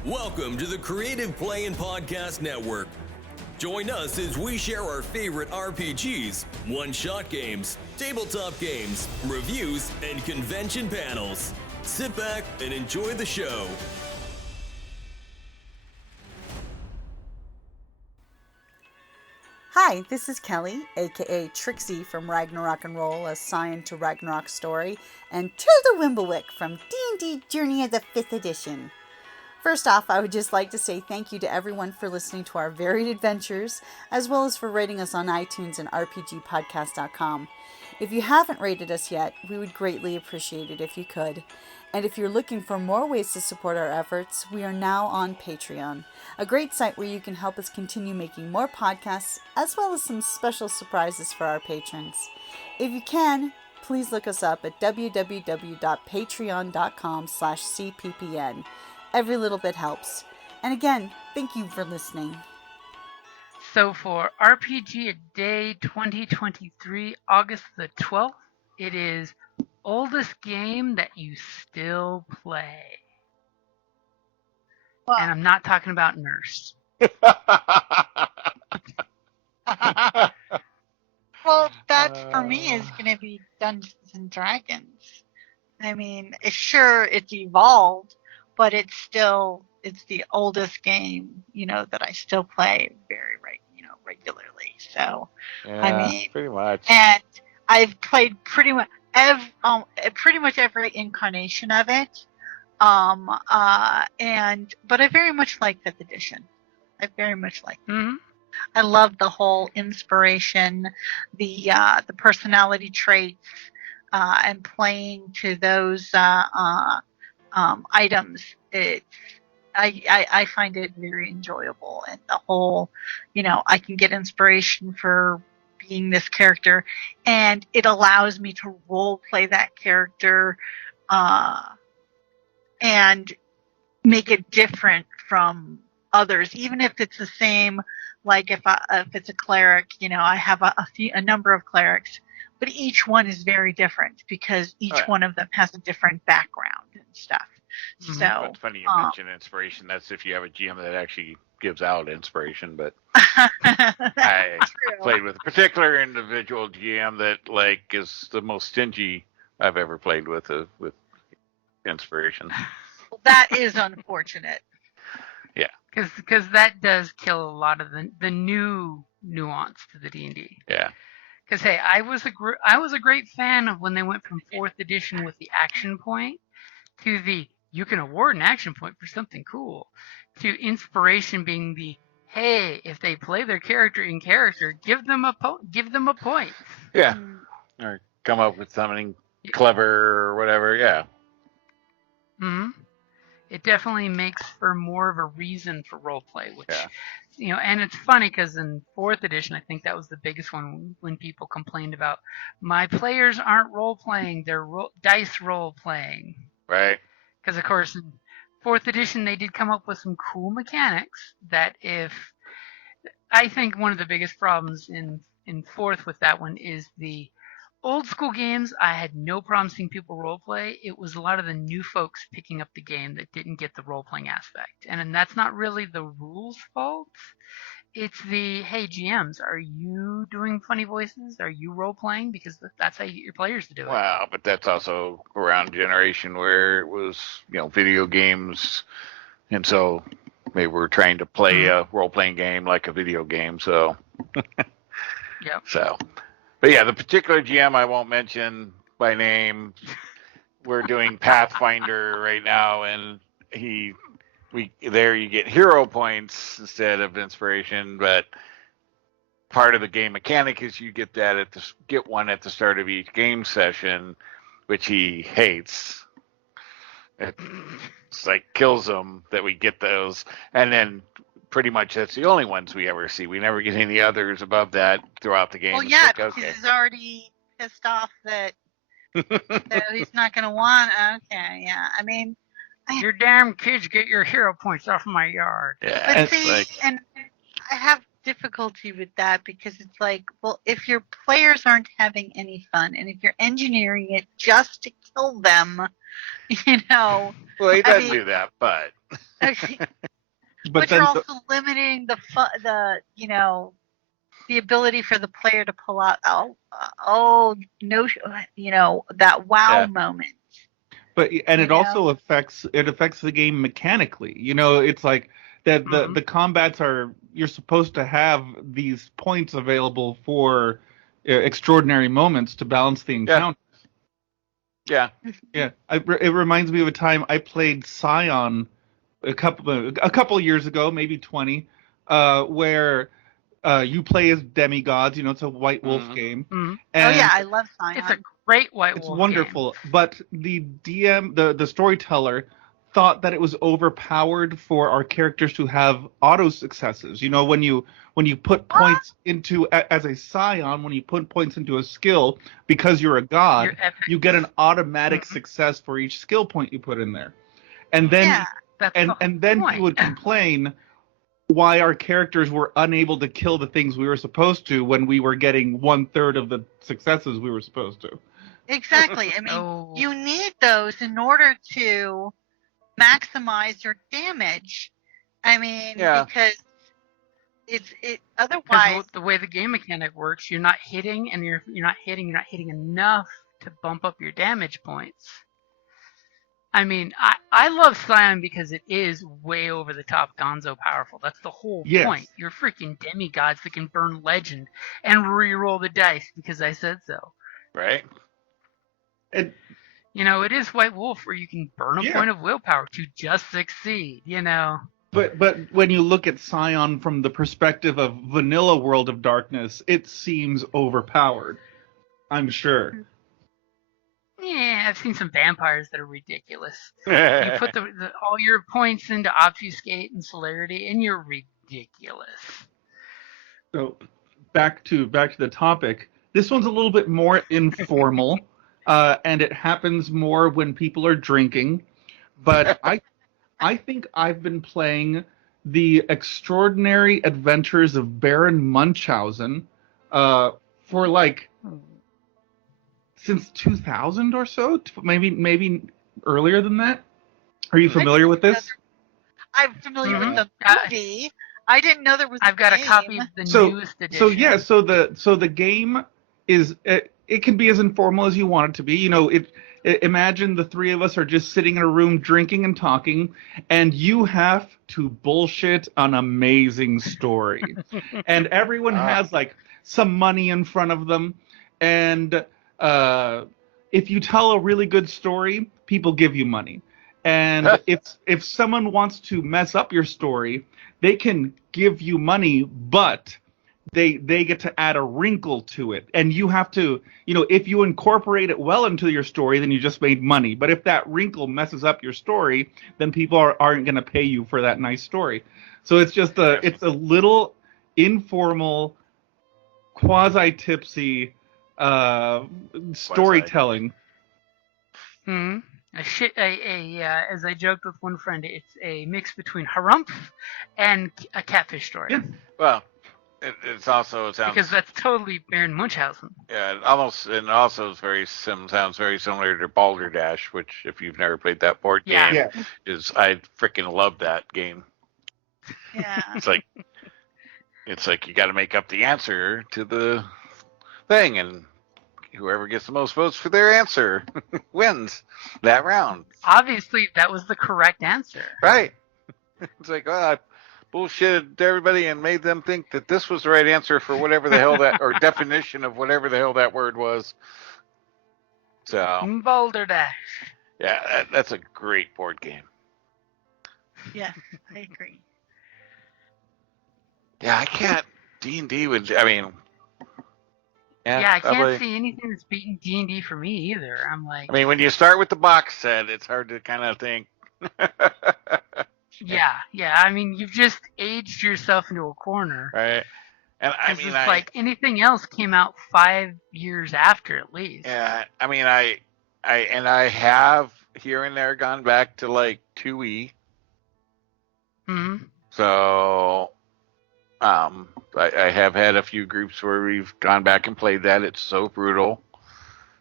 Welcome to the Creative Play and Podcast Network. Join us as we share our favorite RPGs, one-shot games, tabletop games, reviews, and convention panels. Sit back and enjoy the show. Hi, this is Kelly, aka Trixie from Ragnarok and Roll, assigned to Ragnarok Story, and Tilda Wimblewick from D&D Journey of the 5th Edition. First off, I would just like to say thank you to everyone for listening to our varied adventures, as well as for rating us on iTunes and RPGpodcast.com. If you haven't rated us yet, we would greatly appreciate it if you could. And if you're looking for more ways to support our efforts, we are now on Patreon, a great site where you can help us continue making more podcasts, as well as some special surprises for our patrons. If you can, please look us up at www.patreon.com/cppn. Every little bit helps. And again, thank you for listening. So for RPGaDAY2023, August the 12th, it is oldest game that you still play. Well, and I'm not talking about Nurse. well, that for me is going to be Dungeons and Dragons. I mean, sure, it's evolved, but it's the oldest game, that I still play regularly. So, Yeah, I mean, pretty much. And I've played pretty much every incarnation of it. But I very much like 5th edition. I very much like it. Mm-hmm. I love the whole inspiration, the personality traits, and playing to those items. I find it very enjoyable, and the whole, I can get inspiration for being this character, and it allows me to role play that character, and make it different from others, even if it's the same. Like if it's a cleric, I have a number of clerics, but each one is very different because each one of them has a different background and stuff. Mm-hmm. So it's funny you mention inspiration. That's if you have a GM that actually gives out inspiration. But I played with a particular individual GM that is the most stingy I've ever played with inspiration. Well, that is unfortunate. Yeah, because that does kill a lot of the new nuance to the D&D. Yeah. Because hey, I was a great fan of when they went from 4th edition with the action point to the you can award an action point for something cool, to inspiration being the hey, if they play their character in character, give them a point. Yeah. Or come up with something clever or whatever. Yeah. Mm-hmm. It definitely makes for more of a reason for roleplay, which, and it's funny because in 4th edition, I think that was the biggest one when people complained about my players aren't role-playing, they're dice role-playing. Right. Because, of course, in 4th edition, they did come up with some cool mechanics that I think one of the biggest problems in 4th with that one is the old school games, I had no problem seeing people roleplay. It was a lot of the new folks picking up the game that didn't get the role-playing aspect. And that's not really the rules' fault. It's the, hey, GMs, are you doing funny voices? Are you role-playing? Because that's how you get your players to do it. Wow, but that's also around a generation where it was, video games. And so they were trying to play a role-playing game like a video game. So, yep. So... But yeah, the particular GM I won't mention by name. We're doing Pathfinder right now, and you get hero points instead of inspiration. But part of the game mechanic is you get one at the start of each game session, which he hates. It's kills him that we get those, and then. Pretty much that's the only ones we ever see. We never get any others above that throughout the game. Well, yeah, because he's already pissed off that he's not going to want. Okay, yeah. I mean, your damn kids get your hero points off my yard. Yeah, but see, and I have difficulty with that because it's if your players aren't having any fun, and if you're engineering it just to kill them, You know, Well, he I doesn't mean, do that, but but then you're also limiting the ability for the player to pull out no, that wow Yeah. moment. it You know, also affects the game mechanically. It's like that the combats you're supposed to have these points available for extraordinary moments to balance the encounter. yeah. Yeah, it reminds me of a time I played Scion a couple years ago, maybe 20, where you play as demigods. It's a White Wolf game, Mm-hmm. and oh yeah, I love It's a Scion. great White it's Wolf wonderful. game. But the DM, the storyteller, thought that it was overpowered for our characters to have auto successes. When you put points into as a Scion, when you put points into a skill, because you're a god, Your epic. you get an automatic success for each skill point you put in there. And then Yeah. That's and the and then point. he would complain why our characters were unable to kill the things we were supposed to when we were getting 1/3 of the successes we were supposed to. Exactly. I mean, you need those in order to maximize your damage. I mean, because otherwise. The way the game mechanic works, you're not hitting, and you're not hitting enough to bump up your damage points. I mean, I love Scion because it is way over the top gonzo powerful. That's the whole point. You're freaking demigods that can burn legend and re-roll the dice because I said so. Right. And it is White Wolf where you can burn a point of willpower to just succeed, But when you look at Scion from the perspective of vanilla World of Darkness, it seems overpowered. I'm sure. Yeah, I've seen some vampires that are ridiculous. You put all your points into obfuscate and celerity, and you're ridiculous. So back to the topic. This one's a little bit more informal, and it happens more when people are drinking. But I think I've been playing The Extraordinary Adventures of Baron Munchausen for since 2000 or so, maybe earlier than that. Are you familiar with this? I'm familiar with the movie. I didn't know there was. I've got a copy of the newest edition. So the game is it can be as informal as you want it to be. Imagine the three of us are just sitting in a room drinking and talking, and you have to bullshit an amazing story. And everyone has some money in front of them, and if you tell a really good story, people give you money. And if someone wants to mess up your story, they can give you money, but they get to add a wrinkle to it. And you have to, if you incorporate it well into your story, then you just made money. But if that wrinkle messes up your story, then people aren't going to pay you for that nice story. So it's just it's a little informal, quasi-tipsy storytelling. As I joked with one friend, it's a mix between Harumph and a catfish story. Yeah. Well, it sounds because that's totally Baron Munchausen. Yeah, it also sounds very similar to Balderdash, which if you've never played that board game, I freaking love that game. Yeah. It's like you got to make up the answer to the thing, and whoever gets the most votes for their answer wins that round. Obviously, that was the correct answer. Right. It's like, I bullshitted everybody and made them think that this was the right answer for whatever the hell that, or definition of whatever the hell that word was. So. Balderdash. Yeah, that's a great board game. Yeah, I agree. Yeah, I can't. D&D would. I can't see anything that's beating D&D for me either. I'm like. When you start with the box set, it's hard to kind of think. Yeah. You've just aged yourself into a corner. Right. And it's like anything else came out 5 years after at least. Yeah. I have here and there gone back to 2E. Mm-hmm. So. I have had a few groups where we've gone back and played that. It's so brutal.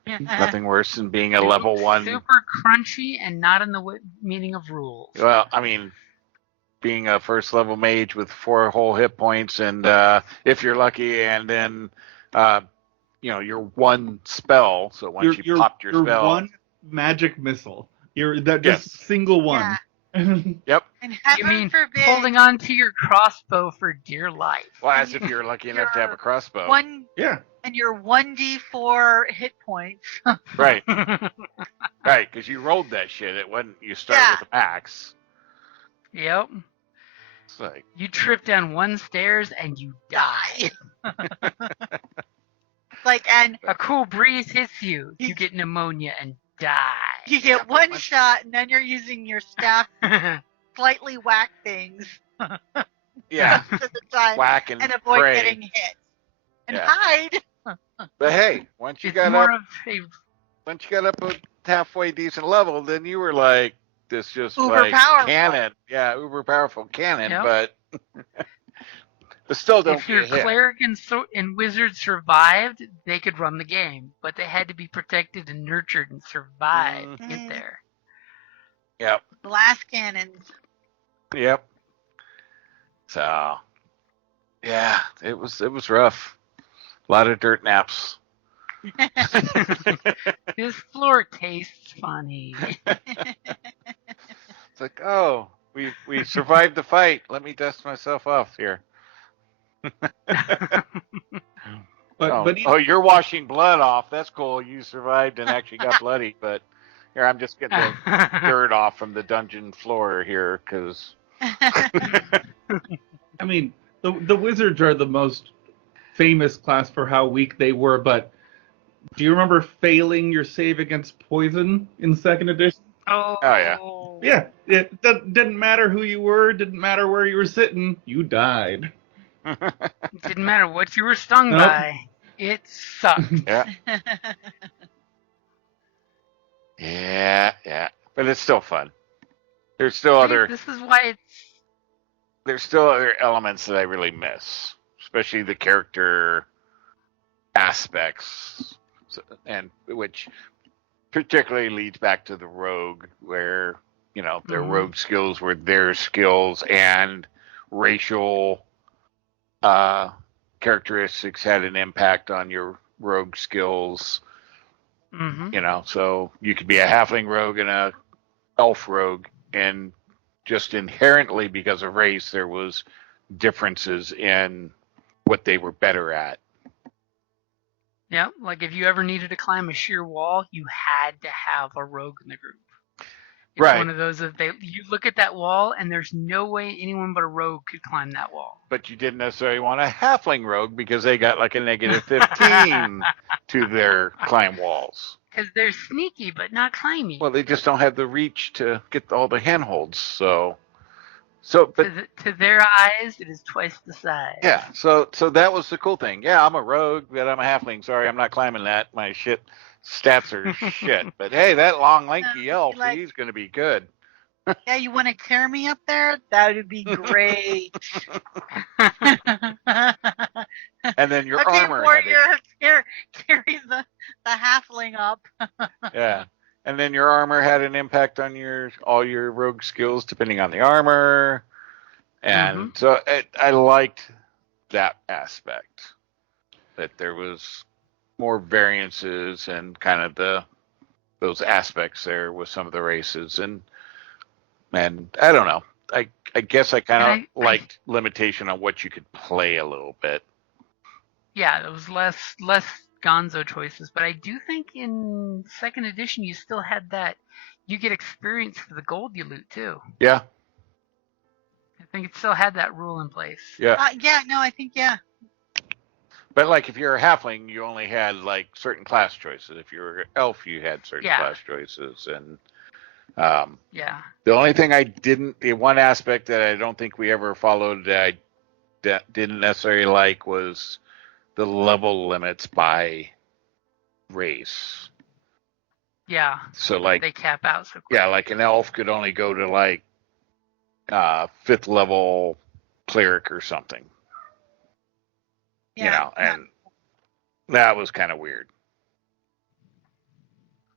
Nothing worse than being a They level look 1. super crunchy and not in the meaning of rules. Well, I mean, being a first level mage with 4 whole hit points, and if you're lucky, and then your one spell. So once you popped your spell, one magic missile. You're that Yes. just single one. Yep. And You heaven mean forbid holding on to your crossbow for dear life? Well, as if you're lucky enough to have a crossbow. Yeah. and your 1d4 hit points. Right. Right, because you rolled that shit. It wasn't. You start with a max. Yep. It's like, You trip down one stairs and you die. And A cool breeze hits you. You get pneumonia and die. you get one shot, and then you're using your staff to slightly whack things yeah, most of the time whack and avoid pray. getting hit and Yeah. hide. But hey, once you It's got more up, of a a halfway decent level, then you were like this just Uber like powerful. cannon. Yeah, uber powerful cannon. Yep. But still don't if your get hit. cleric and wizard survived, they could run the game, but they had to be protected and nurtured and survive to get there. Yep. Blast cannons. Yep. So, yeah, it was rough. A lot of dirt naps. This floor tastes funny. It's like, oh, we survived the fight. Let me dust myself off here. But you're washing blood off. That's cool. You survived and actually got bloody. But here, I'm just getting the dirt off from the dungeon floor here because. I mean, the wizards are the most famous class for how weak they were. But do you remember failing your save against poison in 2nd edition? Oh yeah. Yeah, it didn't matter who you were, didn't matter where you were sitting, you died. It didn't matter what you were stung Nope. by. It sucked. Yeah. Yeah. But it's still fun. There's still This is why there's still other elements that I really miss, especially the character aspects, and which particularly leads back to the rogue, where their rogue skills were their skills, and racial characteristics had an impact on your rogue skills. So you could be a halfling rogue and a elf rogue, and just inherently because of race, there was differences in what they were better at. Yeah, like if you ever needed to climb a sheer wall, you had to have a rogue in the group. It's Right. one of those that you look at that wall and there's no way anyone but a rogue could climb that wall. But you didn't necessarily want a halfling rogue because they got like a negative 15 to their climb walls. Because they're sneaky but not climby. Well, they just don't have the reach to get all the handholds. So, but to their eyes, it is twice the size. yeah. So that was the cool thing. Yeah, I'm a rogue, but I'm a halfling. Sorry, I'm not climbing that. My stats are shit. But hey, that long, lanky elf, he's going to be good. Yeah, you want to carry me up there? That would be great. And then your okay, armor. warrior, carry the halfling up. Yeah. And then your armor had an impact on all your rogue skills depending on the armor. And so I liked that aspect, that there was more variances and kind of those aspects there with some of the races. And I don't know. I guess I kind of liked limitation on what you could play a little bit. Yeah, there was less gonzo choices, but I do think in 2nd edition you still had that you get experience for the gold you loot too. Yeah. I think it still had that rule in place. Yeah. I think But like if you're a halfling, you only had like certain class choices. If you were an elf, you had certain class choices. And the only thing the one aspect that I don't think we ever followed that I didn't necessarily like was the level limits by race. Yeah. So like they cap out so quick. Yeah, like an elf could only go to like 5th level cleric or something. Yeah. And that was kind of weird.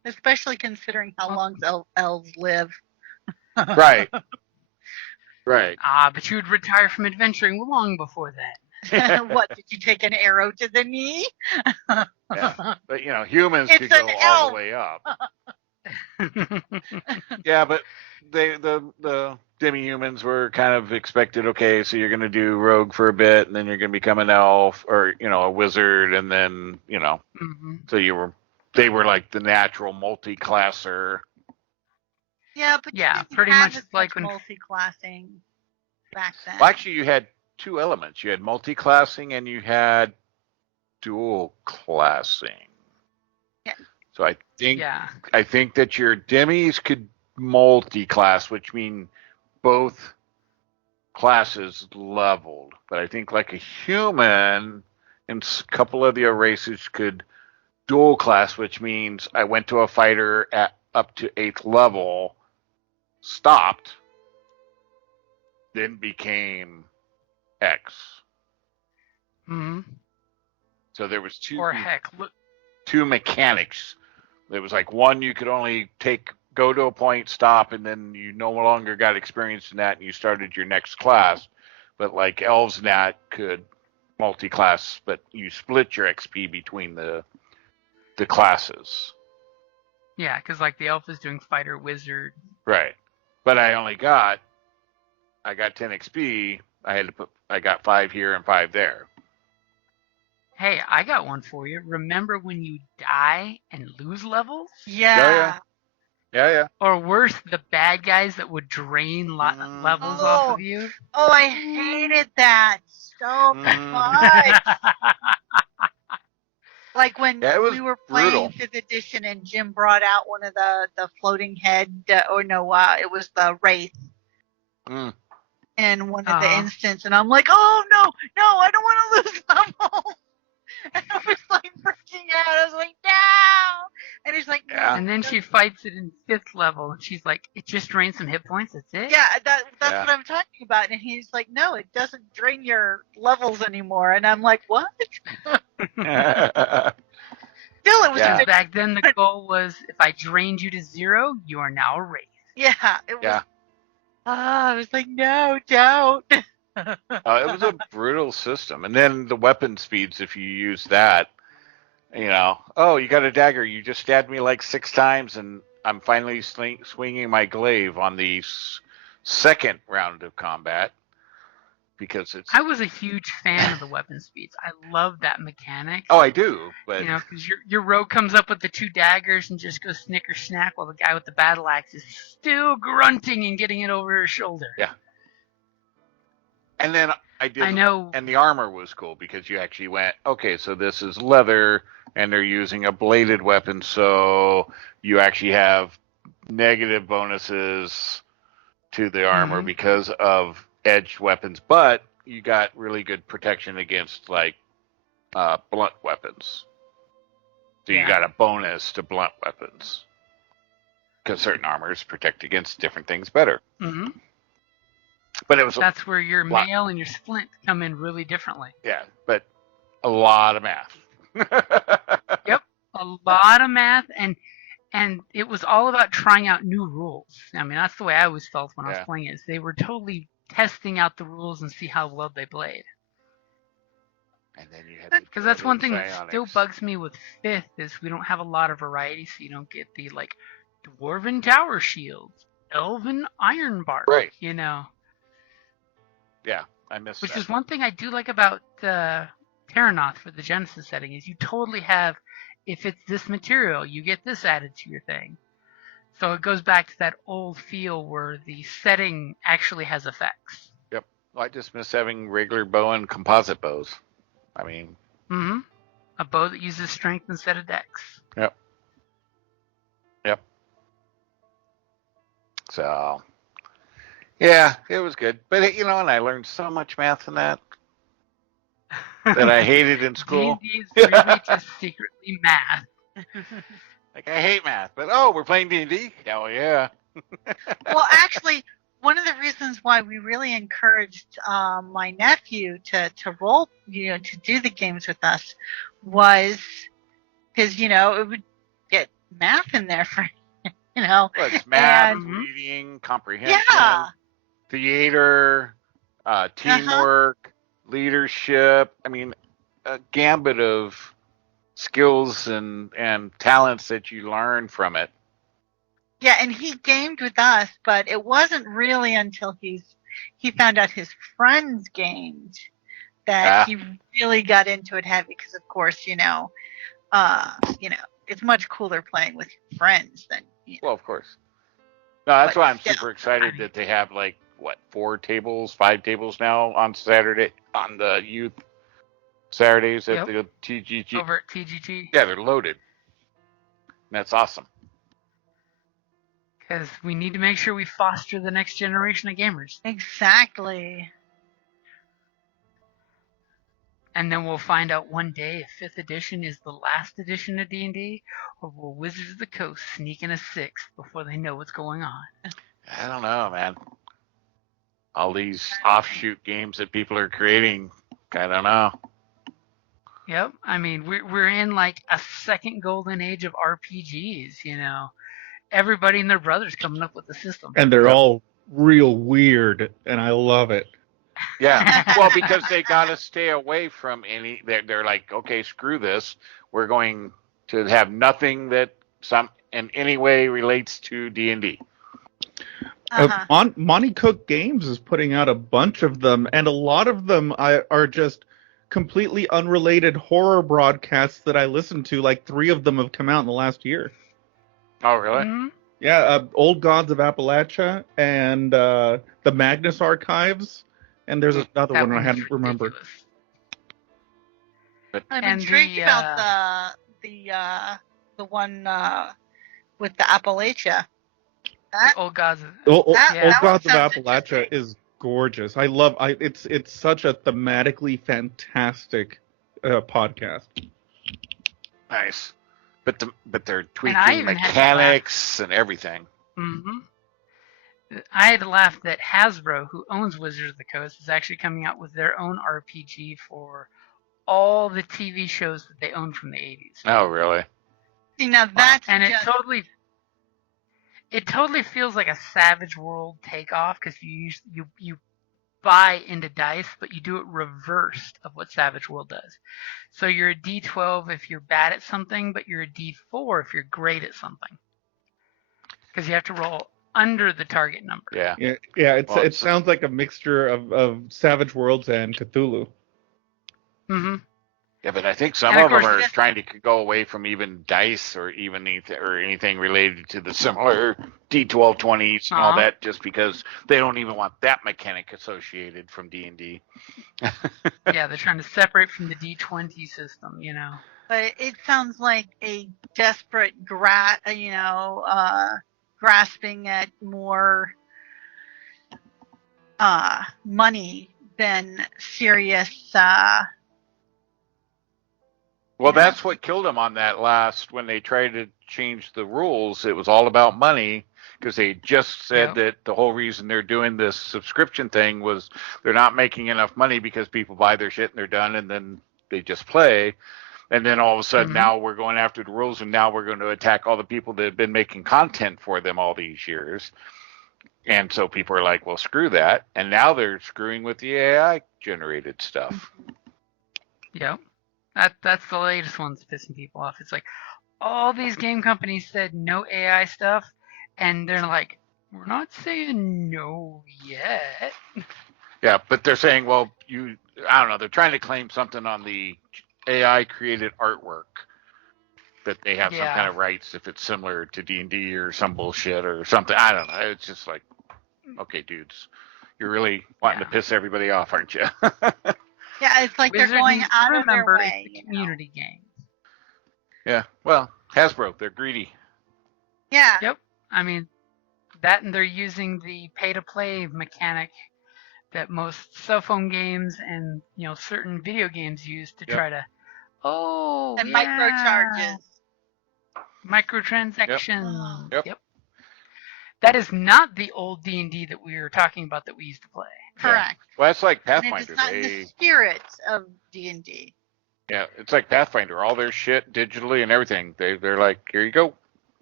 especially considering how long elves live. Right. Right. But you would retire from adventuring long before that. What, did you take an arrow to the knee? Yeah. But humans It's could go an all elf. the way up. Yeah, but the demi-humans were kind of expected. Okay, so you're going to do rogue for a bit, and then you're going to become an elf, or a wizard, and then Mhm. so they were like the natural multi-classer. Yeah, but Yeah, you didn't pretty have much as like much when- multi-classing back then. Well, actually, you had two elements. You had multi-classing and you had dual classing. Yeah. So I Yeah. think that your demis could multi-class, which mean both classes leveled. But I think like a human and a couple of the races could dual class, which means I went to a fighter at up to 8th level, stopped, then became X. Hmm. So there was two Or heck, look. two mechanics. There was like one you could only go to a point, stop, and then you no longer got experience in that, and you started your next class. But like elves and that could multi-class, but you split your XP between the classes. Yeah, because like the elf is doing fighter, wizard. Right. But I got 10 XP. I got 5 here and 5 there. Hey, I got one for you. Remember when you die and lose levels? Yeah. Yeah. Or worse, the bad guys that would drain levels off of you? Oh, I hated that so Mhm. much. Like when Yeah, it was we were playing brutal. 5th edition and Jim brought out one of the floating head, it was the Wraith Mm. in one of the instances, and I'm like, oh no, I don't want to lose level. And I was like freaking out. I was like, no. And he's like, no. Yeah. And then she fights it in 5th level, and she's like, it just drains some hit points, that's it? Yeah, that's Yeah. what I'm talking about. And he's like, no, it doesn't drain your levels anymore. And I'm like, what? Still, it was Yeah. a good. Back then, the goal was, if I drained you to 0, you are now a wraith. Yeah, it was. Yeah. I was like, no, don't. It was a brutal system. And then the weapon speeds, if you use that, you got a dagger. You just stabbed me like 6 times, and I'm finally swinging my glaive on the second round of combat because it's. I was a huge fan of the weapon speeds. I love that mechanic. Oh, I do, but Because your rogue comes up with the 2 daggers and just goes snicker snack while the guy with the battle axe is still grunting and getting it over his shoulder. Yeah. And then I know. and the armor was cool because you actually went, okay, so this is leather, and they're using a bladed weapon, so you actually have negative bonuses to the armor Mhm. because of edged weapons, but you got really good protection against like blunt weapons. So you got a bonus to blunt weapons because certain armors protect against different things better. Hmm. But it was That's where your lot. mail and your splint come in really differently. Yeah, but a lot of math. Yep, a lot of math, and it was all about trying out new rules. I mean, that's the way I always felt when I was playing it. Is they were totally testing out the rules and see how well they played. And then you had Because that's one thing that still bugs me with 5th is we don't have a lot of variety, so you don't get the like dwarven tower shields, elven iron bark, Right. Yeah, I miss Which that. is one thing I do like about Terranoth for the Genesis setting is you totally have, if it's this material, you get this added to your thing. So it goes back to that old feel where the setting actually has effects. Yep. Well, I just miss having regular bow and composite bows. I mean. Mm-hmm. A bow that uses strength instead of dex. Yep. So. Yeah, it was good. But, and I learned so much math in that I hated in school. D&D is really just secretly math. Like, I hate math. But, we're playing D&D? Hell yeah. Well, actually, one of the reasons why we really encouraged my nephew to roll, to do the games with us was because, it would get math in there for, you know. Well, it's math, And- reading, comprehension, Yeah. theater, teamwork, leadership. I mean, a gambit of skills and talents that you learn from it. Yeah, and he gamed with us, but it wasn't really until he found out his friends gamed that he really got into it heavy. Because of course, you know, it's much cooler playing with friends than. You know. Well, of course. No, that's But why I'm still, super excited that they have like 5 tables now on Saturday on the youth Saturdays at the TGG. Over at TGG. Yeah, they're loaded. And that's awesome. Because we need to make sure we foster the next generation of gamers. Exactly. And then we'll find out one day if 5th edition is the last edition of D&D, or will Wizards of the Coast sneak in a 6th before they know what's going on? I don't know, man. All these offshoot games that people are creating, I don't know. Yep. I mean, we're in like a second golden age of RPGs, you know. Everybody and their brothers coming up with the system. And they're all real weird, and I love it. Yeah, well, because they got to stay away from any. They're like, okay, screw this. We're going to have nothing that in any way relates to D&D. Monty Cook Games is putting out a bunch of them, and a lot of them are just completely unrelated horror broadcasts that I listen to. Like 3 of them have come out in the last year. Oh, really? Mm-hmm. Yeah, Old Gods of Appalachia and the Magnus Archives. And there's another one I hadn't remembered. I'm intrigued about the one with the Appalachia. Old Gods. Old Gods of Appalachia is gorgeous. It's such a thematically fantastic podcast. Nice, but they're tweaking mechanics and everything. Mm-hmm. I had to laugh that Hasbro, who owns Wizards of the Coast, is actually coming out with their own RPG for all the TV shows that they own from the 80s. Oh, really? See, now that's and it totally feels like a Savage World takeoff because you buy into dice, but you do it reversed of what Savage World does. So you're a D12 if you're bad at something, but you're a D4 if you're great at something. Because you have to roll under the target number. Yeah. It sounds like a mixture of Savage Worlds and Cthulhu. Mm-hmm. Yeah, but I think some of them are trying to go away from even dice or even anything related to the similar D12 20s and all that, just because they don't even want that mechanic associated from D&D. Yeah, they're trying to separate from the D20 system, you know. But it sounds like a desperate grasping at more money than serious. Well, that's what killed them on that last, when they tried to change the rules. It was all about money, because they just said that the whole reason they're doing this subscription thing was they're not making enough money because people buy their shit and they're done and then they just play. And then all of a sudden now we're going after the rules, and now we're going to attack all the people that have been making content for them all these years. And so people are like, well, screw that. And now they're screwing with the AI generated stuff. Yep. That's the latest one that's pissing people off. It's like all these game companies said no AI stuff, and they're like, we're not saying no yet. Yeah, but they're saying, well, I don't know, they're trying to claim something on the AI created artwork, that they have some kind of rights if it's similar to D&D or some bullshit or something. I don't know. It's just like, okay, dudes, you're really wanting to piss everybody off, aren't you? Yeah, it's like they're going out of their way. It's a community game. Yeah, well, Hasbro, they're greedy. Yeah. Yep. I mean, that, and they're using the pay-to-play mechanic that most cell phone games and certain video games use to try to and microcharges, microtransactions. Yep. That is not the old D&D that we were talking about that we used to play. Correct. Yeah. Well, that's like And Pathfinder. it's not in the spirit of D&D. Yeah, it's like Pathfinder. All their shit digitally and everything. They're like, here you go.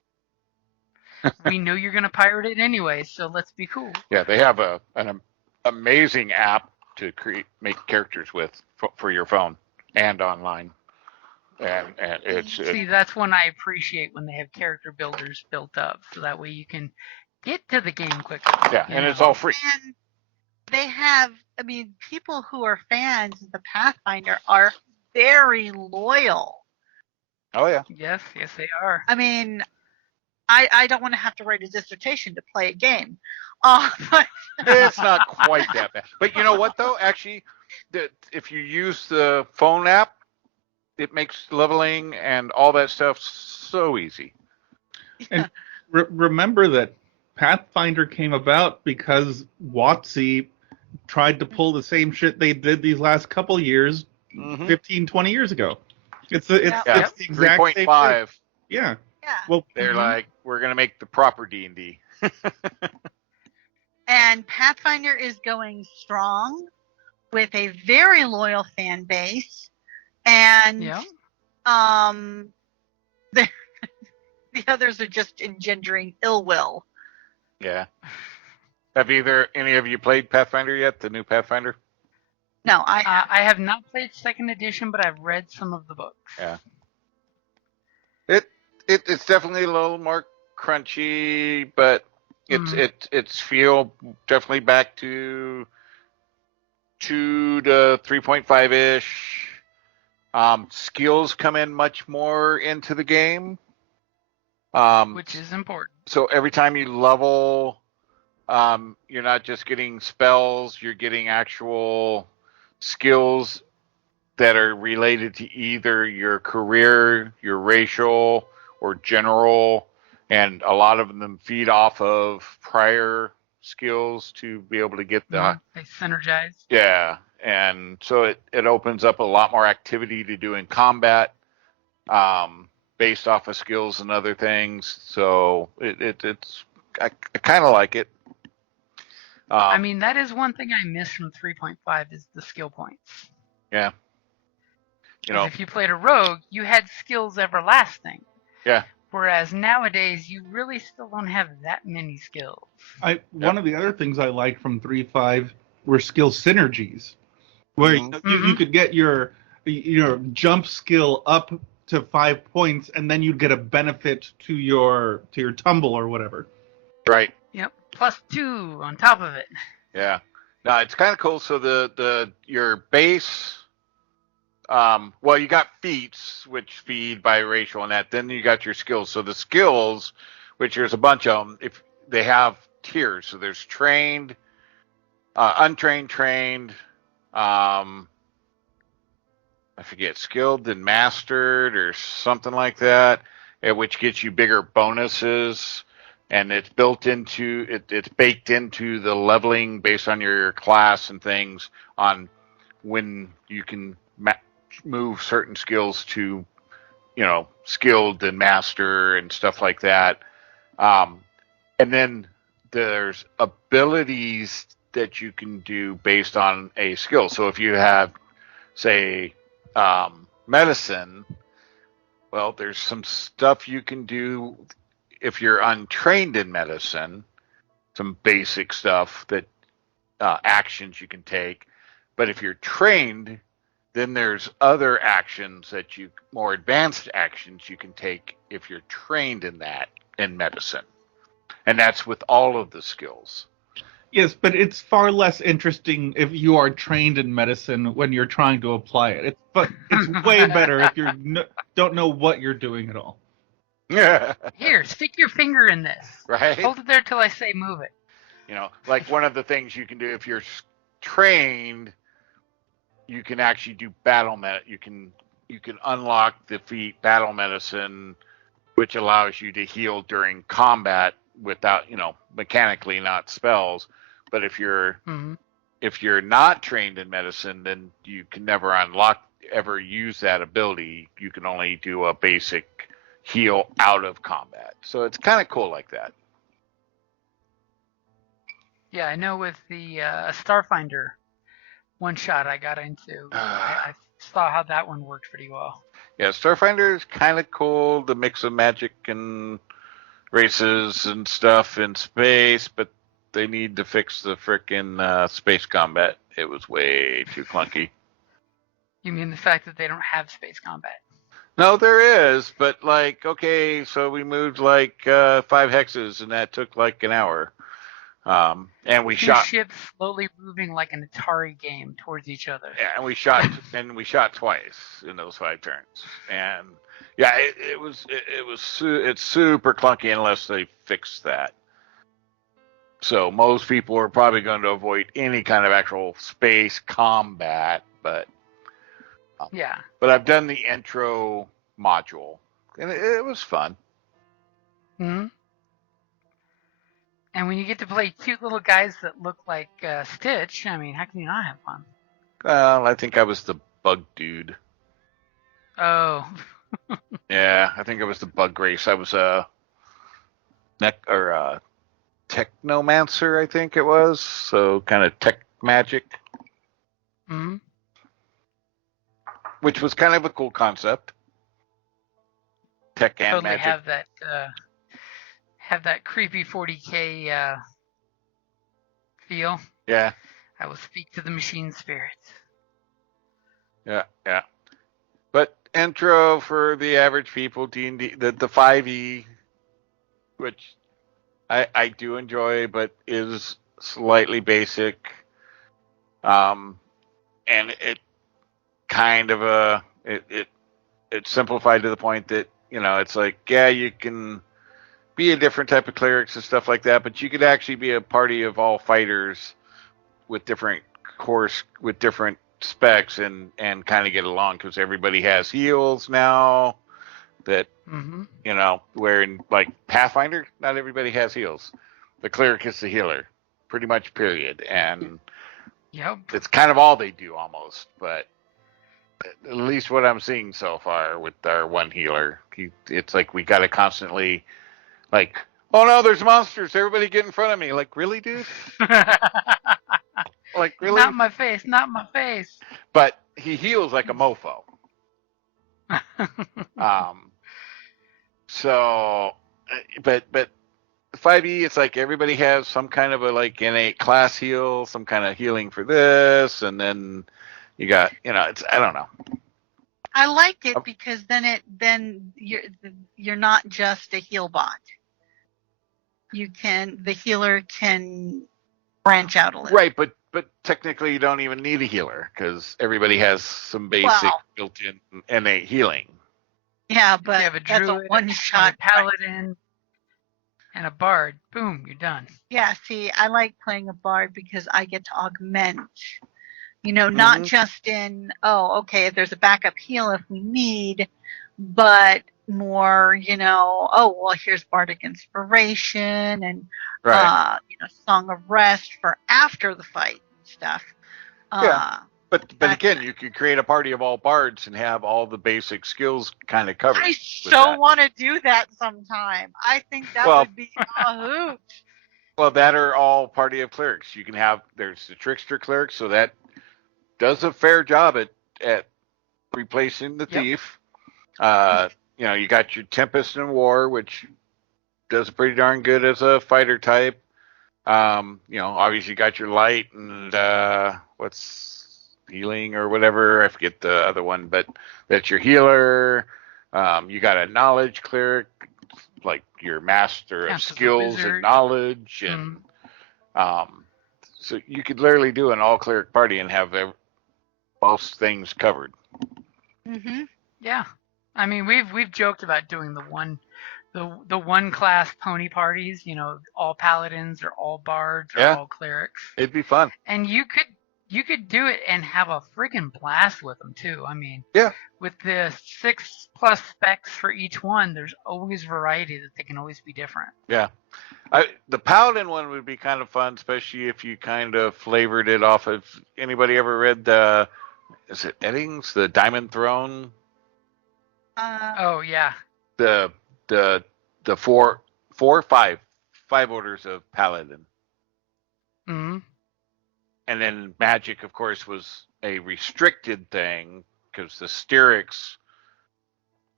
we know you're going to pirate it anyway, so let's be cool. Yeah, they have an amazing app to make characters with for your phone and online, and See, that's one I appreciate when they have character builders built up, so that way you can get to the game quicker. Yeah, and it's all free. And they have, I mean, people who are fans of the Pathfinder are very loyal. Oh yeah. Yes, they are. I mean, I don't want to have to write a dissertation to play a game. But It's not quite that bad. But you know what, though? Actually, if you use the phone app, it makes leveling and all that stuff so easy. And remember that Pathfinder came about because WotC tried to pull the same shit they did these last couple years, 15, 20 years ago. It's the exact same 3.5. Yeah. yeah. Well, They're like, we're going to make the proper D&D. And Pathfinder is going strong with a very loyal fan base. And the others are just engendering ill will. Yeah. Have any of you played Pathfinder yet? The new Pathfinder? No, I have not played 2nd edition, but I've read some of the books. Yeah. It's definitely a little more crunchy, but it's feel definitely back to 2 to 3.5 ish. Skills come in much more into the game, which is important. So every time you level, you're not just getting spells; you're getting actual skills that are related to either your career, your racial, or general, and a lot of them feed off of prior skills to be able to get the. They synergize. Yeah, and so it opens up a lot more activity to do in combat, based off of skills and other things. So I kind of like it. I mean, that is one thing I miss from 3.5 is the skill points. Yeah. If you played a rogue, you had skills everlasting. Yeah. Whereas nowadays, you really still don't have that many skills. One of the other things I liked from 3.5 were skill synergies, where you could get your jump skill up to 5 points, and then you'd get a benefit to your tumble or whatever. Right. Yep. +2 on top of it. Yeah. No, it's kind of cool. So your base. Well, you got feats, which feed by racial and that. Then you got your skills. So the skills, which there's a bunch of them, if they have tiers. So there's trained, untrained, trained, I forget, skilled and mastered or something like that, which gets you bigger bonuses. And it's it's baked into the leveling based on your class and things on when you can move certain skills to, skilled and master and stuff like that. And then there's abilities that you can do based on a skill. So if you have, say, medicine, well, there's some stuff you can do if you're untrained in medicine, some basic stuff that actions you can take. But if you're trained, then there's other actions more advanced actions you can take if you're trained in medicine. And that's with all of the skills. Yes, but it's far less interesting if you are trained in medicine when you're trying to apply it. It's way better if you don't know what you're doing at all. Yeah. Here, stick your finger in this. Right. Hold it there till I say move it. Like one of the things you can do if you're trained, you can actually do battle you can unlock the feat battle medicine, which allows you to heal during combat without, mechanically, not spells. But if you're not trained in medicine, then you can never ever use that ability. You can only do a basic heal out of combat. So it's kind of cool like that. Yeah, I know with the Starfinder one shot I got into, I saw how that one worked pretty well. Yeah, Starfinder is kind of cool. The mix of magic and races and stuff in space, but they need to fix the frickin' space combat. It was way too clunky. You mean the fact that they don't have space combat? No, there is, but like, okay, so we moved like 5 hexes, and that took like an hour. And we Two shot. ships slowly moving like an Atari game towards each other. Yeah, and we shot twice in those 5 turns, and yeah, it's super clunky unless they fix that. So most people are probably going to avoid any kind of actual space combat, but Yeah. But I've done the intro module, and it was fun. Hmm. And when you get to play cute little guys that look like Stitch, I mean, how can you not have fun? Well, I think I was the bug dude. Oh. Yeah, I think I was the bug race. I was a technomancer, I think it was. So kind of tech magic. Hmm. Which was kind of a cool concept. Tech and Totally magic. have that creepy 40K feel. Yeah. I will speak to the machine spirits. Yeah. But intro for the average people, D&D, the 5e, which I do enjoy, but is slightly basic. And it kind of it's simplified to the point that, it's like, yeah, you can be a different type of clerics and stuff like that, but you could actually be a party of all fighters with different with different specs and kind of get along, because everybody has heals now that, where in like Pathfinder, not everybody has heals. The cleric is the healer, pretty much, period. And Yep. it's kind of all they do almost, but at least what I'm seeing so far with our one healer, it's like we got to constantly, like, oh no, there's monsters, everybody get in front of me. Like, really, dude? Like, really? Not my face, not my face. But he heals like a mofo. So, but 5e, it's like everybody has some kind of a like innate class heal, some kind of healing for this, and then you got, it's, I don't know. I like it because then you're not just a heal bot. The healer can branch out a little. Right, but technically you don't even need a healer because everybody has some basic built-in innate healing. You Yeah, have but a that's druid, a one-shot a paladin, and a bard. Boom, you're done. Yeah, see, I like playing a bard because I get to augment. Not just in, if there's a backup heal if we need, but more, here's bardic inspiration and, song of rest for after the fight and stuff. Yeah. But again, you could create a party of all bards and have all the basic skills kind of covered. I so want to do that sometime. I think that would be a hoot. Well, that are all party of clerics. You can have, there's the trickster cleric, so that does a fair job at replacing the thief. You got your Tempest in War, which does pretty darn good as a fighter type. Obviously you got your light and what's healing or whatever. I forget the other one, but that's your healer. You got a knowledge cleric, like your master of skills and knowledge, and so you could literally do an all cleric party and have most things covered. Mm-hmm. Yeah, I mean we've joked about doing the one class pony parties. All paladins or all bards or all clerics. It'd be fun. And you could do it and have a freaking blast with them too. I mean, with the 6+ specs for each one, there's always variety that they can always be different. Yeah. The Paladin one would be kind of fun, especially if you kind of flavored it off of, anybody ever read is it Eddings, the Diamond Throne? Oh yeah. The five orders of Paladin. Mm-hmm. And then magic, of course, was a restricted thing because the Styrics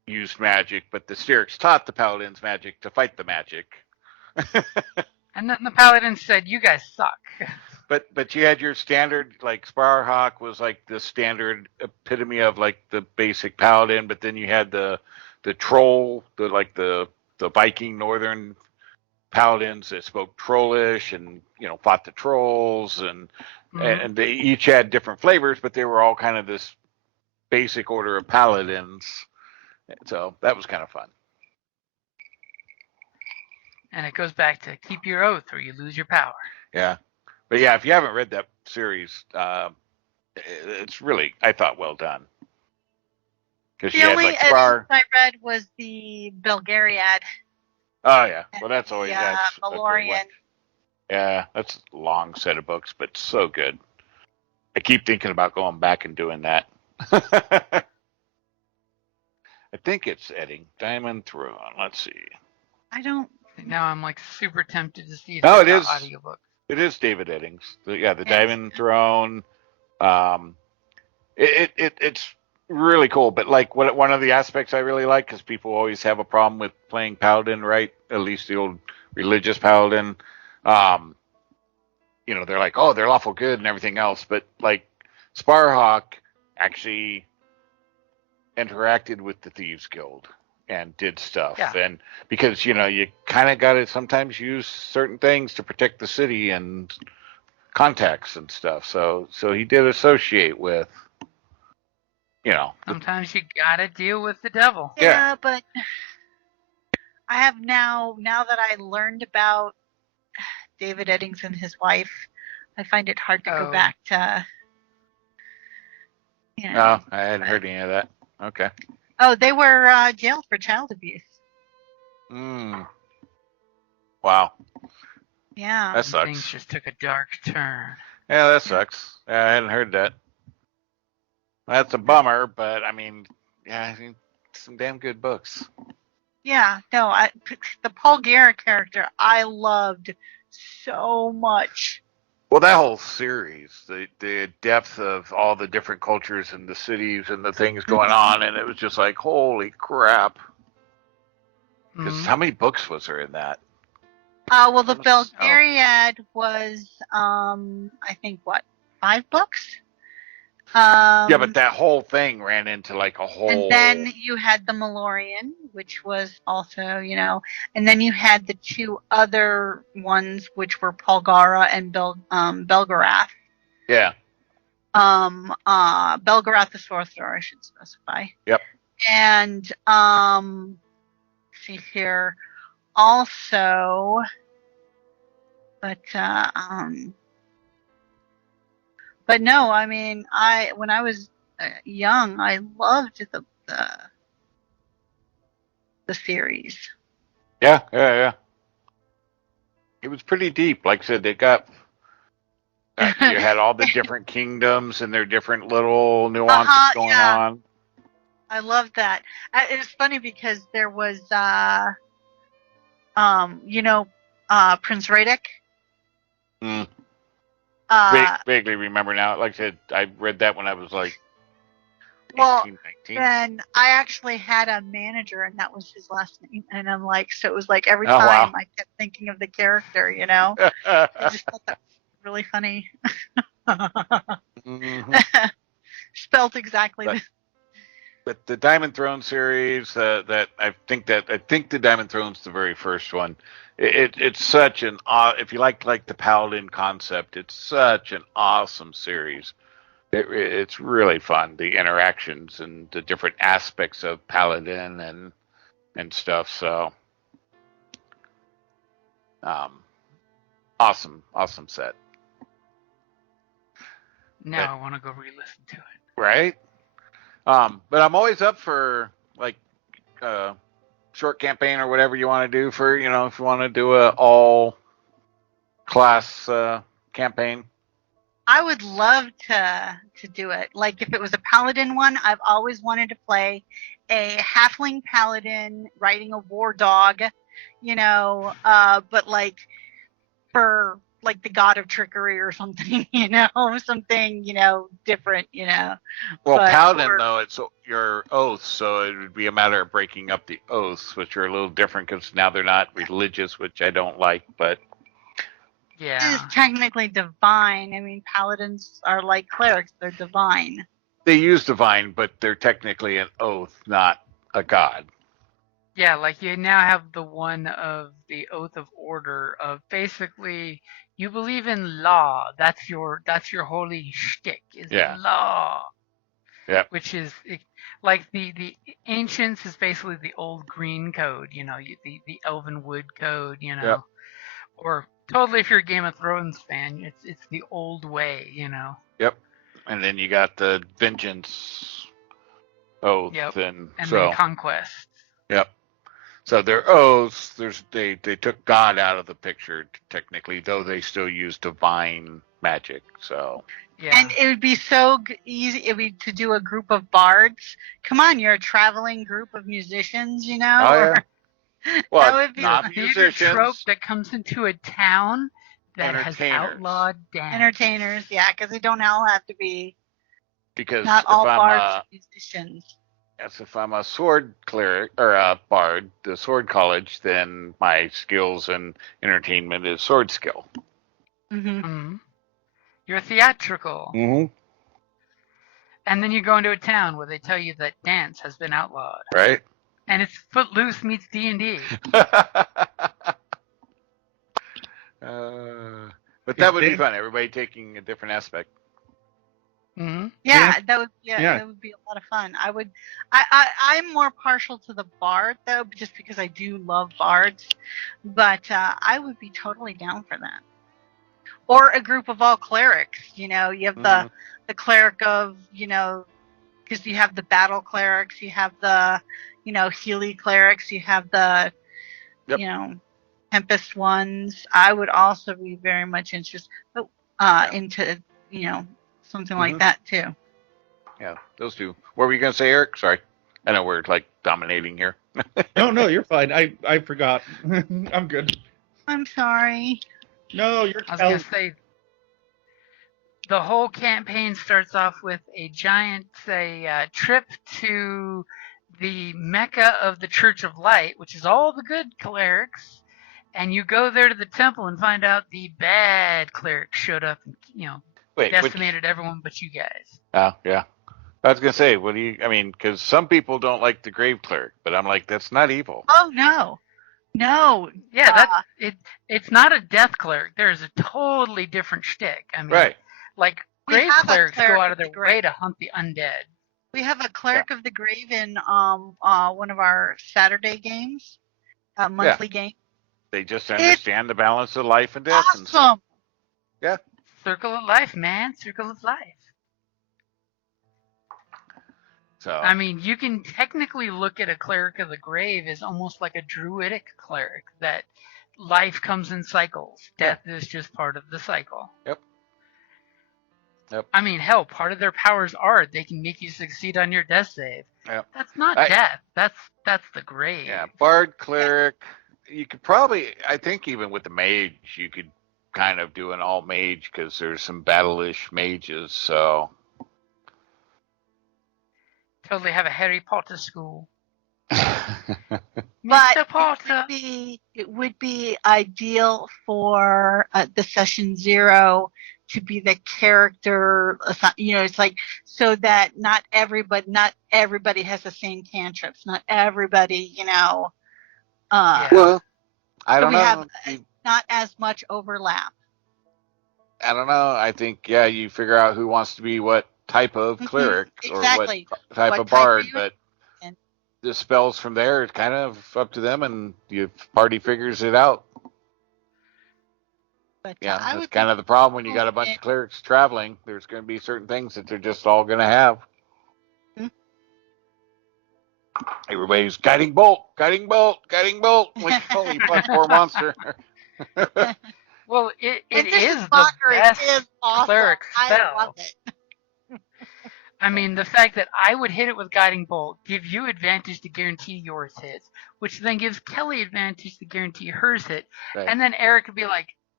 used magic, but the Styrics taught the paladins magic to fight the magic. And then the paladin said, "You guys suck." But you had your standard, like Sparhawk was like the standard epitome of like the basic paladin, but then you had the troll, the Viking northern paladins that spoke trollish and fought the trolls, and and they each had different flavors, but they were all kind of this basic order of paladins. So that was kind of fun. And it goes back to keep your oath or you lose your power. Yeah. But yeah, if you haven't read that series, it's really, I thought, well done. The only edit I read was the Belgariad. Oh yeah, well that's always that's Malorian. Yeah, that's a long set of books, but so good. I keep thinking about going back and doing that. I think it's Edding Diamond Throne. Let's see. I don't. Now I'm like super tempted to see if it is audiobook. It is David Eddings. The Diamond Throne. It's really cool. But like one of the aspects I really like, because people always have a problem with playing Paladin, right? At least the old religious Paladin. They're like, oh, they're lawful good and everything else. But like Sparhawk actually interacted with the Thieves Guild and did stuff. Yeah. And because, you kind of got to sometimes use certain things to protect the city and contacts and stuff. So he did associate with, Sometimes you got to deal with the devil. Yeah, but I have now that I learned about David Eddings and his wife, I find it hard to go back to, No, I hadn't heard any of that. Okay. Oh, they were jailed for child abuse. Wow. Yeah. That sucks. Things just took a dark turn. Yeah, that sucks. Yeah, I hadn't heard that. That's a bummer, but I mean, yeah, some damn good books. Yeah, no, the Paul Guerra character I loved so much. Well, that whole series, the depth of all the different cultures and the cities and the things going on, and it was just like, holy crap. Because how many books was there in that? Well, the Belgariad was, I think, 5 books? Yeah, but that whole thing ran into like a whole... And then you had the Malorian, which was also, and then you had the 2 other ones, which were Polgara and Belgarath. Yeah. Belgarath the Sorcerer, I should specify. Yep. And, see here, also, but no, I mean, when I was young, I loved the series. Yeah. It was pretty deep. Like I said, they got you had all the different kingdoms and their different little nuances going on. I loved that. It's funny because there was, Prince Radic. Vaguely remember now. Like I said, I read that when I was like 18, 19. Then I actually had a manager, and that was his last name. And I'm like, so it was like every time I kept thinking of the character, I just thought that was really funny. Spelt exactly. But the Diamond Throne series, that I think the Diamond Throne's the very first one. It's such an if you like the Paladin concept, it's such an awesome series. It's really fun, the interactions and the different aspects of Paladin and stuff. So awesome set. Now I want to go re-listen to it. Right. But I'm always up for like short campaign or whatever you want to do for, if you want to do a all class campaign. I would love to do it. Like if it was a paladin one, I've always wanted to play a halfling paladin riding a war dog, but like for like the god of trickery or something, something, different, Well, But- Paladin, or- though, it's your oaths, so it would be a matter of breaking up the oaths, which are a little different because now they're not religious, which I don't like, but It Yeah. is technically divine. I mean, paladins are like clerics; they're divine. they use divine, but they're technically an oath, not a god. Yeah, like you now have the one of the Oath of Order of basically you believe in law. That's your holy shtick is Yeah. law. Yep. Which is like the ancients is basically the old green code, the Elven Wood code, Yep. or totally if you're a Game of Thrones fan, it's the old way, Yep. And then you got the vengeance oath, Yep. and And so then conquest. yep. So their oaths, they took God out of the picture technically, though they still use divine magic. So Yeah. And it would be so easy to do a group of bards. Come on, you're a traveling group of musicians, Oh, yeah. Well, that would be not like Theater trope musicians, that comes into a town that has Entertainers. outlawed dance. entertainers, yeah, because they don't all have to be. because Not if all I'm bards are musicians. if I'm a sword cleric or a bard, the sword college, then my skills and entertainment is sword skill. Hmm. Mhm. You're theatrical. Mm-hmm. And then you go into a town where they tell you that dance has been outlawed. Right. And it's Footloose meets D&D. But that would be fun. Everybody taking a different aspect. Mm-hmm. Yeah, Yeah. that would Yeah. that would be a lot of fun. I'm more partial to the bard though, just because I do love bards. But I would be totally down for that. Or a group of all clerics. You have the cleric of because you have the battle clerics, you have the Healy clerics, you have the Yep. Tempest ones. I would also be very much interested into something like that too. Yeah, those two. What were you gonna say, Eric? Sorry, I know we're like dominating here. No, you're fine. I forgot. I'm good. I'm sorry. No, you're. I was going to say, the whole campaign starts off with a giant trip to the Mecca of the Church of Light, which is all the good clerics, and you go there to the temple and find out the bad clerics showed up and, Wait, decimated everyone but you guys. Oh, yeah. I was gonna say, what do you? I mean, because some people don't like the grave cleric, but I'm like, that's not evil. Oh no. Yeah, it's not a death cleric. There's a totally different shtick. I mean, Right. like We grave have a clerics cleric go out of of their the grave. way to hunt the undead. We have a cleric of the grave in one of our Saturday games, monthly game. They just understand the balance of life and death. And Awesome. yeah. Circle of life, man. Circle of life. So I mean, you can technically look at a cleric of the grave as almost like a druidic cleric, that life comes in cycles. Death is just part of the cycle. Yep. I mean, hell, part of their powers are they can make you succeed on your death save. Yep. That's not death. That's the grave. yeah, bard, cleric. You could probably, I think, even with the mage, you could kind of do an all mage because there's some battle-ish mages. So Totally have a Harry Potter school. But Mr. Potter. it would be ideal for the session 0 to be the character. It's like so that not everybody has the same cantrips. Not everybody, Yeah. well, I so don't we know. have not as much overlap. I don't know. I think you figure out who wants to be what type of cleric Exactly. or what type What of type are bard, you but in? the spells from there, it's kind of up to them, and the party figures it out. But Yeah, I that's would kind of the problem when you got a bunch of clerics traveling. There's going to be certain things that they're just all going to have. Hmm. Everybody's guiding bolt. Like, holy plus 4 monster. Well, it And this is the mockery best is awesome. cleric I spell. love it. I mean, the fact that I would hit it with Guiding Bolt, give you advantage to guarantee yours hits, which then gives Kelly advantage to guarantee hers hit, Right. and then Eric would be like,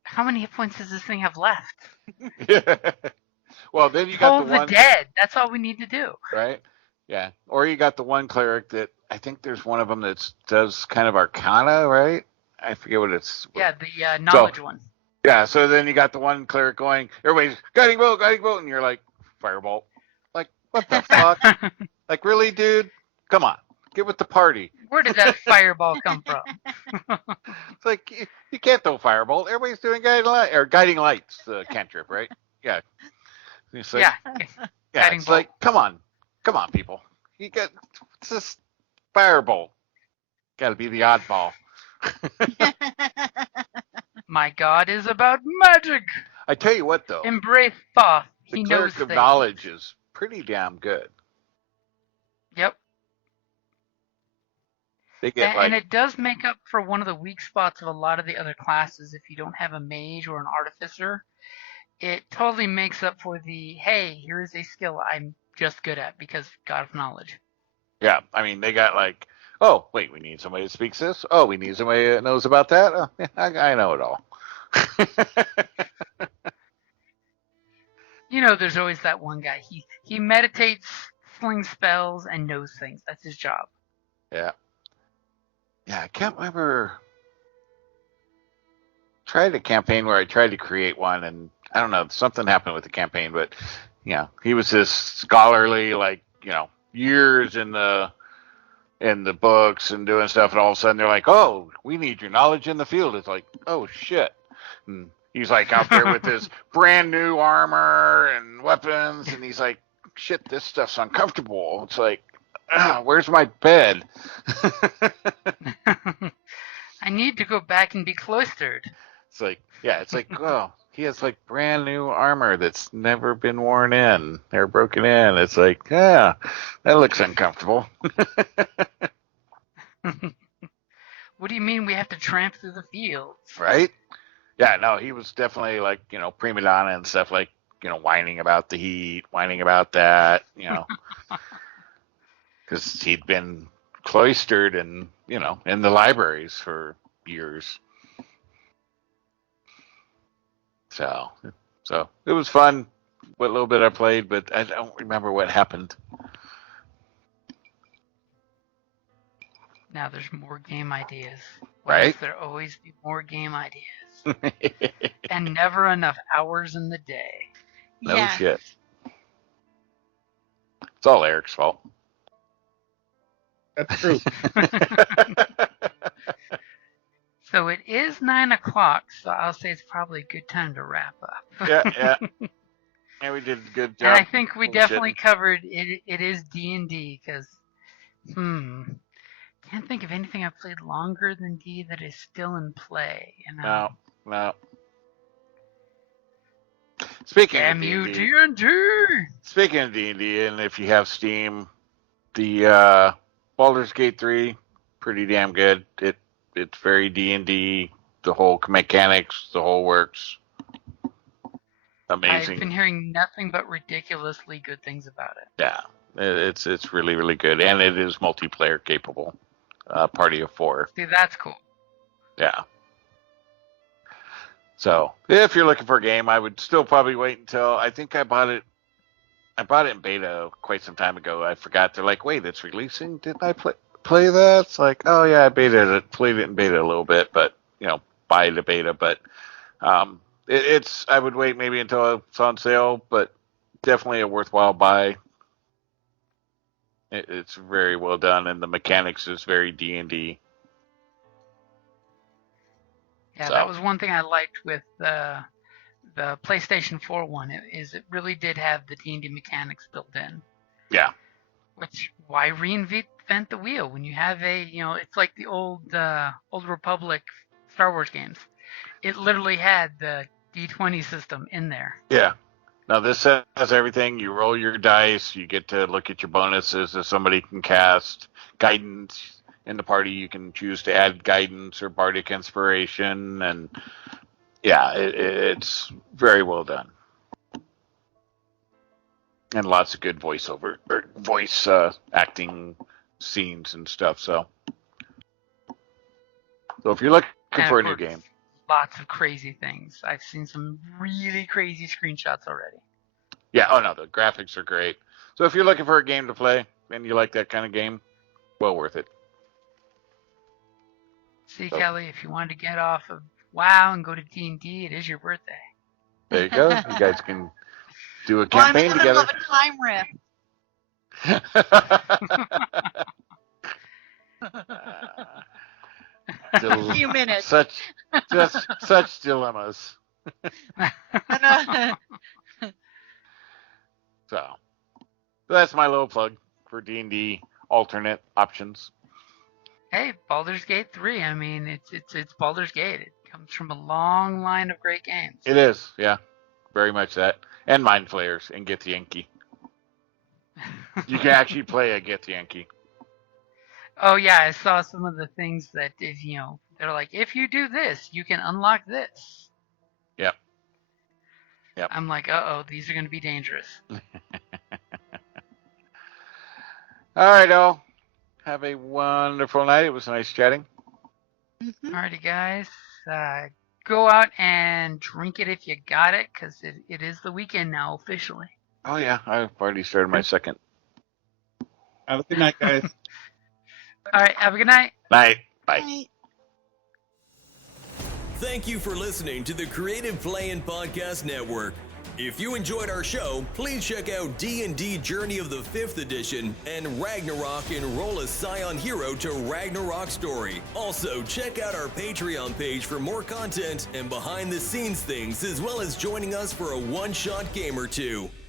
How many hit points does this thing have left? Well, then you Pull got the the one, dead. That's all we need to do. right? Yeah. Or you got the one cleric that I think there's one of them that does kind of Arcana, right? I forget what it's. Yeah, the knowledge one. Yeah. So then you got the one cleric going, everybody's guiding bolt, and you're like, firebolt. Like, what the fuck? Like, really, dude? Come on, get with the party. Where did that fireball come from? It's like you can't throw firebolt. Everybody's doing guiding lights, cantrip, right? Yeah. It's like, Yeah. Guiding it's bolt. like, come on, people. You got it's just firebolt. Got to be the oddball. My god is about magic. I tell you what, though, Embrace Thoth. the He knows cleric of things. knowledge is pretty damn good. Yep. They get And it does make up for one of the weak spots of a lot of the other classes. If you don't have a mage or an artificer, it totally makes up for the, hey, here's a skill I'm just good at because God of knowledge. yeah. I mean, they got like, oh wait, we need somebody that speaks this. Oh, we need somebody that knows about that. Oh, yeah, I know it all. You know, there's always that one guy. He meditates, slings spells, and knows things. That's his job. Yeah. Yeah, I can't remember. Tried a campaign where I tried to create one, and I don't know, something happened with the campaign, but yeah, he was this scholarly, like, years in the books and doing stuff, and all of a sudden they're like, oh, we need your knowledge in the field. It's like, oh shit. And he's like out there with his brand new armor and weapons, and he's like, shit, this stuff's uncomfortable. It's like, where's my bed? I need to go back and be cloistered. It's like, yeah, it's like, oh, he has like brand new armor that's never been worn in or broken in. It's like, yeah, that looks uncomfortable. What do you mean we have to tramp through the fields? Right? Yeah, no, he was definitely like, prima donna and stuff, like, whining about the heat, whining about that, because he'd been cloistered and, in the libraries for years. So it was fun, what little bit I played, but I don't remember what happened. Now there's more game ideas. Why Right? must there always be more game ideas? And never enough hours in the day. No Yeah. shit. It's all Eric's fault. That's true. So it is 9 o'clock, so I'll say it's probably a good time to wrap up. Yeah. Yeah, we did a good job. And I think we bullshitting. definitely covered it. It is D&D because, can't think of anything I've played longer than D that is still in play. No. Speaking Damn of you, D&D, D&D! speaking of D&D, and if you have Steam, the Baldur's Gate 3, pretty damn good. It's very D&D. The whole mechanics, the whole works. Amazing. I've been hearing nothing but ridiculously good things about it. Yeah, it's really, really good, and it is multiplayer capable. Party of 4. See, that's cool. Yeah. So if you're looking for a game, I would still probably wait until I think I bought it. I bought it in beta quite some time ago. I forgot. They're like, wait, it's releasing? Didn't I play that? It's like, oh yeah, I played it in beta a little bit, but buy the beta. But it's I would wait maybe until it's on sale, but definitely a worthwhile buy. It's very well done, and the mechanics is very D&D. Yeah, So. that was one thing I liked with the PlayStation 4 one. It really did have the D&D mechanics built in. Yeah. Which, why reinvent the wheel when you have it's like the old Republic Star Wars games. It literally had the D20 system in there. Yeah. Now this has everything. You roll your dice. You get to look at your bonuses. If somebody can cast guidance in the party, you can choose to add guidance or bardic inspiration, and yeah, it's very well done, and lots of good voice acting scenes and stuff. So if you're looking for a new game, lots of crazy things. I've seen some really crazy screenshots already. Yeah, oh no, the graphics are great. So if you're looking for a game to play and you like that kind of game, well worth it. See, So- Kelly, if you wanted to get off of WoW and go to D&D, it is your birthday. There you go. You guys can do a Well, I'm in campaign the middle together. of a time rift. A few minutes. Such dilemmas. So that's my little plug for D&D alternate options. Hey, Baldur's Gate 3. I mean, it's Baldur's Gate. It comes from a long line of great games. It is, yeah, very much that. And Mind Flayers and Get Yankee. You can actually play a Get Yankee. Oh yeah, I saw some of the things that is, they're like, if you do this, you can unlock this. Yep. I'm like, uh-oh, these are going to be dangerous. All right, all. Have a wonderful night. It was nice chatting. Alrighty, guys. Go out and drink it if you got it, because it is the weekend now, officially. Oh, yeah. I've already started my second. Have a good night, guys. Alright, have a good night. Night. Bye. Thank you for listening to the Creative Play Podcast Network. If you enjoyed our show, please check out D&D Journey of the 5th Edition and Ragnarok Enroll a Scion Hero to Ragnarok Story. Also, check out our Patreon page for more content and behind-the-scenes things, as well as joining us for a one-shot game or two.